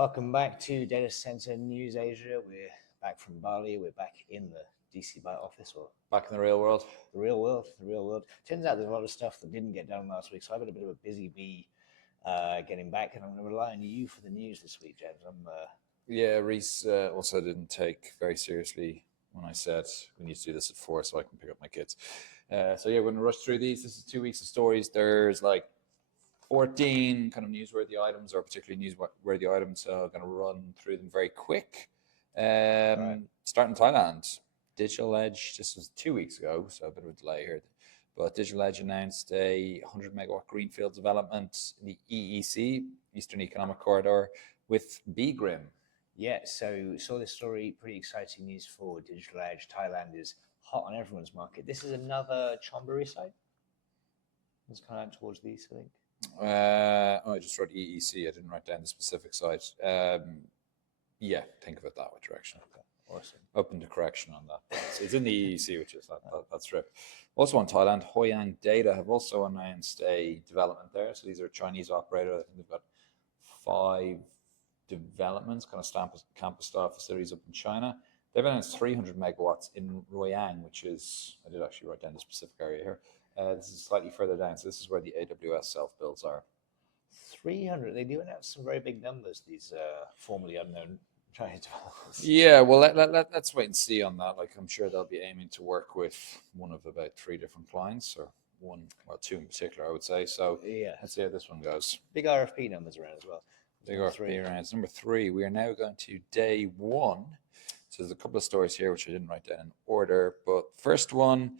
Welcome back to Data Center News Asia. We're back from Bali. We're back in the DC Bali office, or back in the real world. The real world. Turns out there's a lot of stuff that didn't get done last week, so I've got a bit of a busy bee getting back, and I'm going to rely on you for the news this week, James. Yeah, Rhys also didn't take very seriously when I said we need to do this at 4 so I can pick up my kids. So yeah, we're going to rush through these. This is 2 weeks of stories. There's like 14 kind of newsworthy items, or particularly newsworthy items. So I'm going to run through them very quick. Right. Starting Thailand, Digital Edge. This was 2 weeks ago, so a bit of a delay here. But Digital Edge announced a 100 megawatt greenfield development in the EEC, Eastern Economic Corridor, with B.Grimm. Yeah, so saw this story. Pretty exciting news for Digital Edge. Thailand is hot on everyone's market. This is another Chonburi site. It's kind of towards the east, I think. I just wrote EEC. I didn't write down the specific site. Yeah, think of it that way direction. Okay. Awesome. Open to correction on that. It's in the EEC, which is that's right. Also on Thailand, Haoyang Data have also announced a development there. So these are a Chinese operator. I think they've got 5 developments, kind of campus-style facilities up in China. They've announced 300 megawatts in Rayong, which is, I did actually write down the specific area here. This is slightly further down, so this is where the AWS self-builds are. 300. They do announce some very big numbers, these formerly unknown Chinese developers. Yeah, well, let's wait and see on that. Like, I'm sure they'll be aiming to work with one of about 3 different clients, or 2 in particular, I would say. So yeah, let's see how this one goes. Big RFP numbers around as well. Big RFP rounds. Number 3, we are now going to DayOne. So there's a couple of stories here which I didn't write down in order, but first one,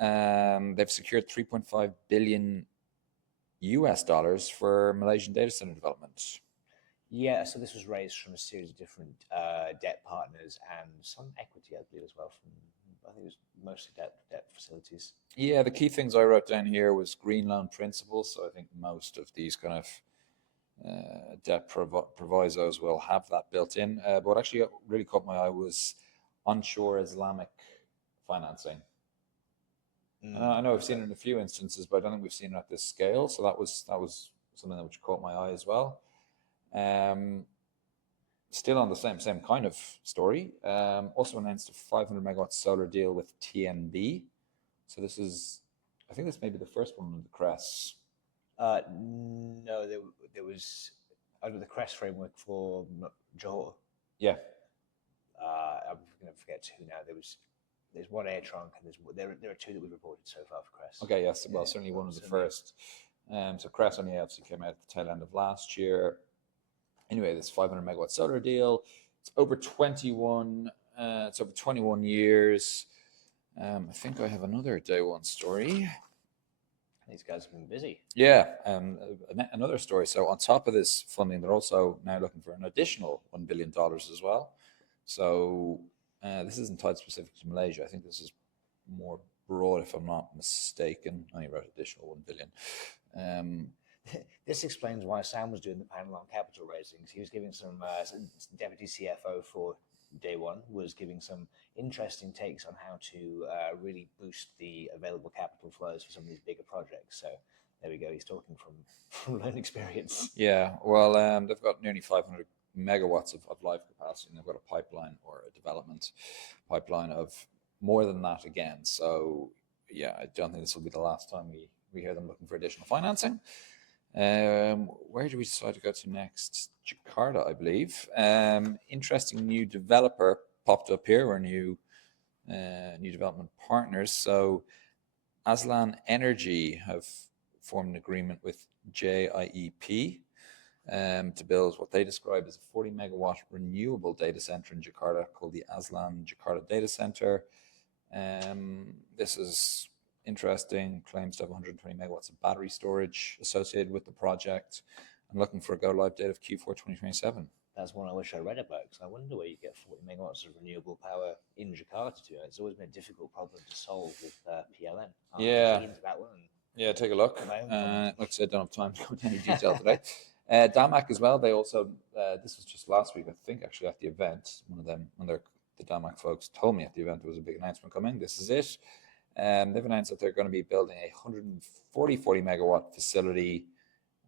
they've secured $3.5 billion for Malaysian data center development. Yeah, so this was raised from a series of different debt partners and some equity, I believe, as well. I think it was mostly debt facilities. Yeah, the key things I wrote down here was green loan principles. So I think most of these kind of debt provisos will have that built in. But what actually really caught my eye was onshore Islamic financing. I know we've seen it in a few instances, but I don't think we've seen it at this scale. So that was something that which caught my eye as well. Still on the same kind of story. Also announced a 500 megawatt solar deal with TNB. So this is, I think this may be the first one with the CRESS. No, there was under the CRESS framework for Johor. Yeah. I'm going to forget who now. There's one air trunk, and there are 2 that we've reported so far for CRESS. Okay, yes. Well, certainly one was the first. So CRESS only obviously came out at the tail end of last year. Anyway, this 500 megawatt solar deal. It's over 21. It's over 21 years. I think I have another DayOne story. These guys have been busy. Yeah, another story. So on top of this funding, they're also now looking for an additional $1 billion as well. So this isn't tied specific to Malaysia. I think this is more broad, if I'm not mistaken. I only wrote additional $1 billion. This explains why Sam was doing the panel on capital raisings. He was giving some deputy CFO for DayOne was giving some interesting takes on how to really boost the available capital flows for some of these bigger projects. So there we go. He's talking from learned experience. Yeah, well, they've got nearly 500 megawatts of live capacity, and they've got a pipeline or a development pipeline of more than that again. So yeah, I don't think this will be the last time we hear them looking for additional financing. Where do we decide to go to next? Jakarta, I believe. Interesting new developer popped up here, or new development partners. So Aslan Energy have formed an agreement with JIEP to build what they describe as a 40 megawatt renewable data center in Jakarta called the Aslan Jakarta Data Center. This is interesting, claims to have 120 megawatts of battery storage associated with the project. I'm looking for a go-live date of Q4 2027. That's one I wish I read about, because I wonder where you get 40 megawatts of renewable power in Jakarta to. It's always been a difficult problem to solve with PLN. Yeah. Into that one. Yeah, take a look. Like I said, don't have time to go into any detail today. DAMAC as well, they also, this was just last week, I think, actually at the event. The DAMAC folks told me at the event there was a big announcement coming. This is it. They've announced that they're going to be building a 40 megawatt facility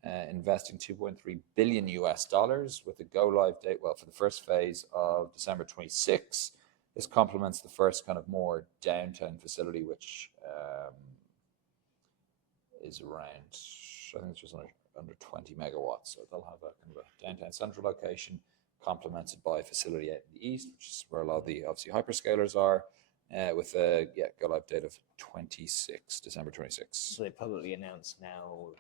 investing 2.3 billion US dollars with a go live date, well, for the first phase of December 26. This complements the first kind of more downtown facility, which is around, I think it's just under 20 megawatts. So they'll have a kind of a downtown central location, complemented by a facility out in the east, which is where a lot of the obviously hyperscalers are, with a go live date of December 26. So they publicly announced now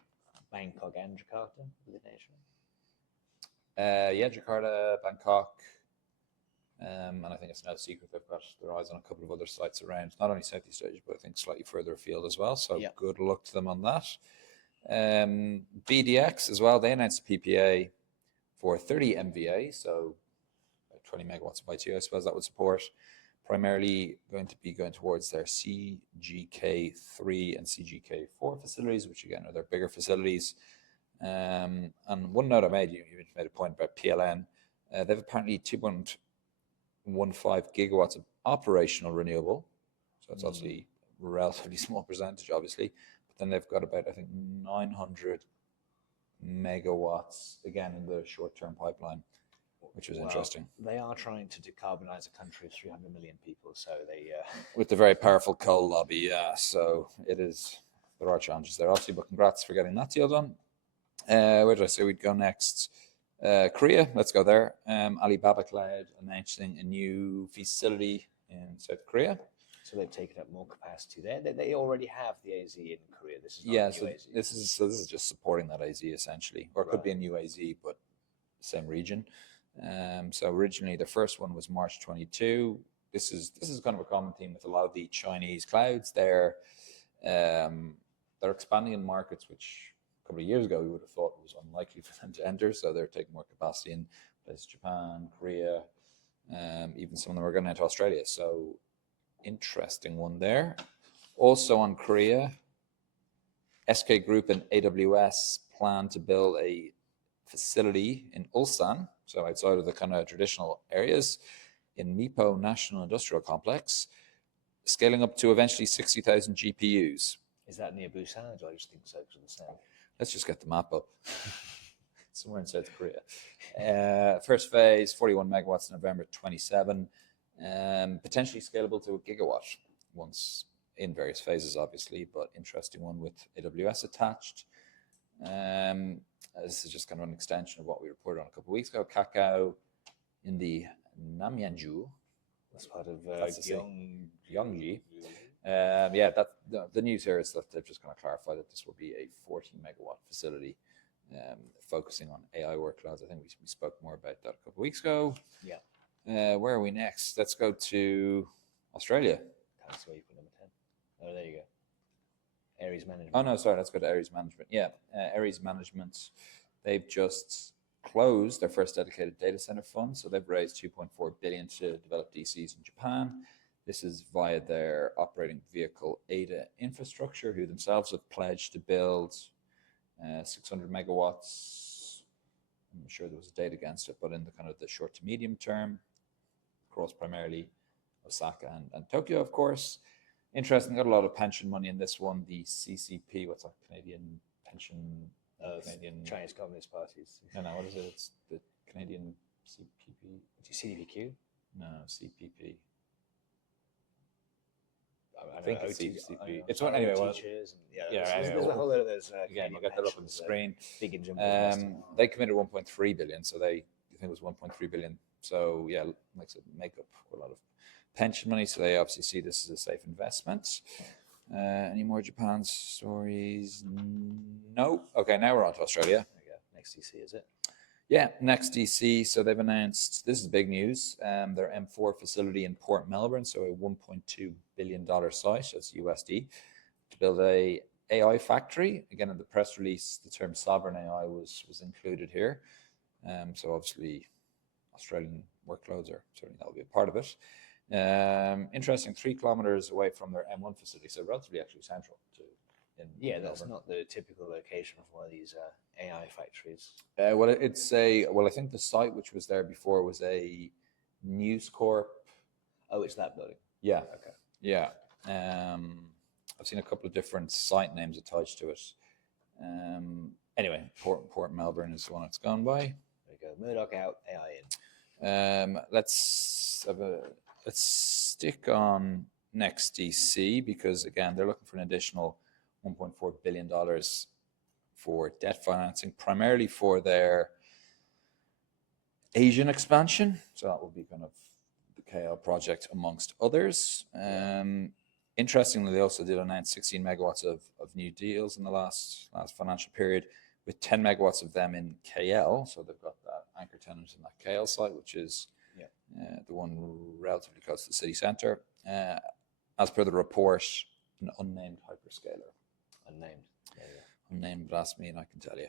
Bangkok and Jakarta for the nation. Jakarta, Bangkok, and I think it's no secret they've got their eyes on a couple of other sites around, not only Southeast Asia, but I think slightly further afield as well. So good luck to them on that. BDX as well, they announced a PPA for 30 MVA, so 20 megawatts of ITO, I suppose that would support. Primarily going to be going towards their CGK3 and CGK4 facilities, which again are their bigger facilities. And one note I made, you made a point about PLN. They've apparently 2.15 gigawatts of operational renewable. So it's obviously a relatively small percentage, obviously. But then they've got about, I think, 900 megawatts, again, in the short-term pipeline, which was interesting. They are trying to decarbonize a country of 300 million people, so they... With the very powerful coal lobby, so there are challenges there, obviously, but congrats for getting that deal done. Where did I say we'd go next? Korea, let's go there. Alibaba Cloud announcing a new facility in South Korea. So they've taken up more capacity there. They already have the AZ in Korea. This is not new AZ. This is just supporting that AZ essentially, or it could be a new AZ, but same region. So originally the first one was March 22. This is kind of a common theme with a lot of the Chinese clouds. They're expanding in markets which a couple of years ago we would have thought was unlikely for them to enter. So they're taking more capacity in places Japan, Korea, even some of them are going into Australia. So interesting one there. Also on Korea, SK Group and AWS plan to build a facility in Ulsan, so outside of the kind of traditional areas, in Mipo National Industrial Complex, scaling up to eventually 60,000 GPUs. Is that near Busan, or do I just think so because of the sound? Let's just get the map up. Somewhere in South Korea. First phase, 41 megawatts, November 27. Potentially scalable to a gigawatt once in various phases, obviously, but interesting one with AWS attached. This is just kind of an extension of what we reported on a couple of weeks ago. Kakao in the Namyangju. That's part of Gyeonggi. The news here is that they've just kind of clarified that this will be a 40 megawatt facility, focusing on AI workloads. I think we spoke more about that a couple of weeks ago. Yeah. Where are we next? Let's go to Australia. That's where you put number 10. Oh, there you go. Aries Management. Oh, no, sorry. Let's go to Aries Management. Yeah, Aries Management. They've just closed their first dedicated data center fund. So they've raised 2.4 billion to develop DCs in Japan. This is via their operating vehicle ADA Infrastructure, who themselves have pledged to build 600 megawatts. I'm sure there was a date against it, but in the kind of the short to medium term, across primarily Osaka and Tokyo, of course. Interesting, got a lot of pension money in this one. The CCP, what's that, Canadian pension? Canadian Chinese Communist parties. No, what is it? It's the Canadian CPP. CDPQ? No, CPP. I think it's CCP. It's one anyway. There's a whole lot of those. Again, you got that up on the screen. Big and they committed 1.3 billion, so I think it was 1.3 billion. So yeah, makes it make up a lot of pension money. So they obviously see this as a safe investment. Any more Japan stories? No. Okay, now we're on to Australia. There you go. Next DC, is it? Yeah, next DC. So they've announced, this is big news, their M4 facility in Port Melbourne, so a $1.2 billion site, that's USD, to build a AI factory. Again, in the press release, the term sovereign AI was included here. So obviously, Australian workloads are certainly, that'll be a part of it. Interesting, 3 kilometers away from their M1 facility, so relatively actually central to that's not the typical location of one of these AI factories. I think the site which was there before was a News Corp. Oh, it's that building. Yeah. Okay. Yeah. I've seen a couple of different site names attached to it. anyway, Port Melbourne is the one it's gone by. There we go. Murdoch out, AI in. Let's stick on Next DC because again they're looking for an additional $1.4 billion for debt financing, primarily for their Asian expansion. So that will be kind of the KL project amongst others. Interestingly, they also did announce 16 megawatts of new deals in the last financial period, with 10 megawatts of them in KL. So they've got that anchor tenant in that KL site, which is the one relatively close to the city centre. As per the report, an unnamed hyperscaler. Unnamed, but ask me and I can tell you.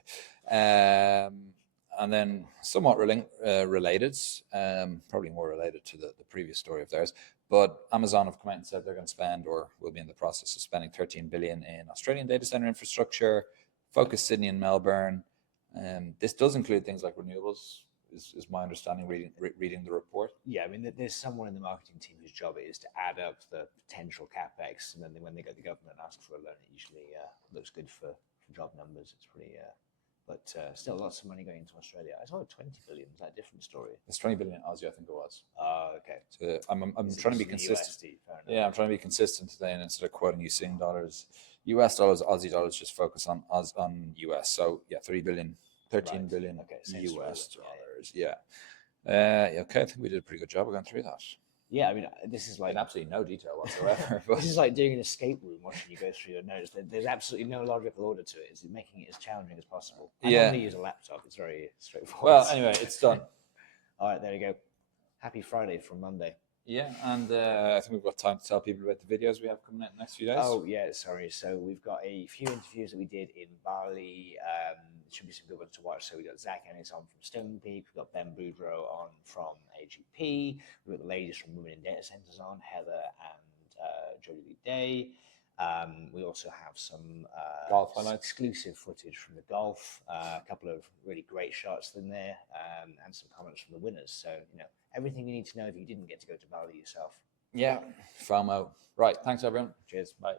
And then somewhat related, probably more related to the previous story of theirs, but Amazon have come out and said they're going to spend, or will be in the process of spending, $13 billion in Australian data center infrastructure, focus Sydney and Melbourne. This does include things like renewables, is my understanding reading the report. Yeah, I mean, there's someone in the marketing team whose job it is to add up the potential capex, and then when they go to the government and ask for a loan, it usually looks good for job numbers. It's pretty, but still lots of money going into Australia. I saw 20 billion. Is that a different story? It's 20 billion Aussie, I think it was. Oh, okay. So I'm trying to be consistent. USD, yeah, I'm trying to be consistent today, and instead of quoting you Sing dollars, US dollars, Aussie dollars, just focus on US. So yeah, 13 billion okay, US dollars. Yeah. Okay, I think we did a pretty good job of going through that. Yeah, I mean, this is like in absolutely no detail whatsoever. But this is like doing an escape room, watching you go through your notes. There's absolutely no logical order to it. It's making it as challenging as possible. I normally use a laptop. It's very straightforward. Well, anyway, it's done. All right, there you go. Happy Friday from Monday. Yeah, and I think we've got time to tell people about the videos we have coming out in the next few days. Oh, yeah, sorry. So we've got a few interviews that we did in Bali. Should be some good ones to watch. So we got Zach Ennis on from Stone Peak. We've got Ben Boudreau on from AGP. We've got the ladies from Women in Data Centers on, Heather and Jodie Day. We also have some golf highlights, exclusive footage from the golf, a couple of really great shots in there, and some comments from the winners. So, everything you need to know if you didn't get to go to Bali yourself. Yeah, FOMO. Right, thanks everyone. Cheers. Bye.